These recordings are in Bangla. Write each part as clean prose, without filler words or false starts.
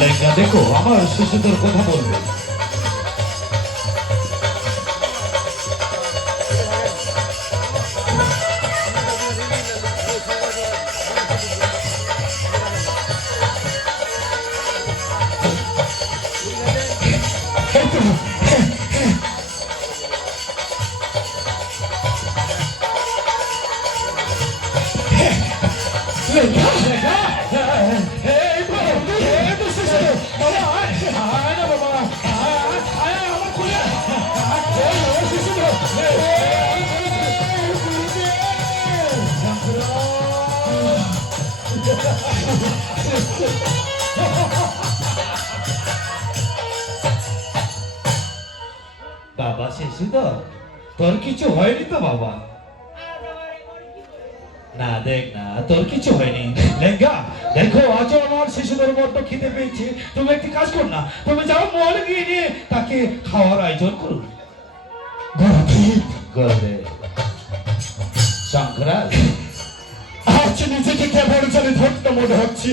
লেঙ্গা দেখো আমার শিশুদের কথা বলবে। বাবা শিশুধর তোর কিছু হয়নি তো বাবা? না দেখ না তোর কিছু হয়নি। লেঙ্গা দেখো আজও আমার শিশুদের বড্ড খিদে পেয়েছে, তুমি একটি কাজ কর না, তুমি যাও মল গিয়ে নিয়ে তাকে খাওয়ার আয়োজন করুন। শঙ্করাল আজ নিজেকে কেমন জানি ধন্য মনে হচ্ছে।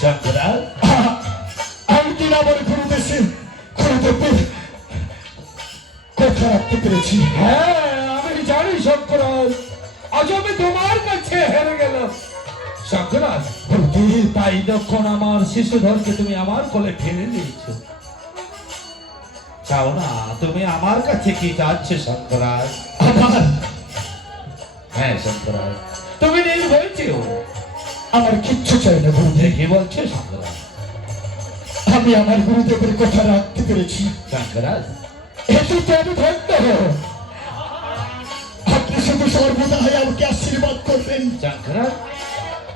শঙ্করাল আমি কি না আমার গুরু দেশে গুরুদেবের কথা রাখতে পেরেছি। হ্যাঁ আমি জানি শঙ্করাল, আজ আমি তোমার কাছে হেরে গেলাম। শঙ্করাল তাই যখন আমার শিশুধরকে তুমি আমার কোলে ঠেলে দিয়েছো, চাও না তুমি আমার কাছে কি চাচ্ছ শঙ্করাল? আমার হ্যাঁ শঙ্করাল তুমি নির্ভয় চেও, আমার কিচ্ছু চাই না গুরুদেব। কি বলছো শঙ্করাল? আমি আমার গুরুদেবের কথা রাখতে পেরেছি। শঙ্করাল এতে আমি ধন্য। আপনি শুধু সর্বদাই আমাকে আশীর্বাদ করবেন। শঙ্করাল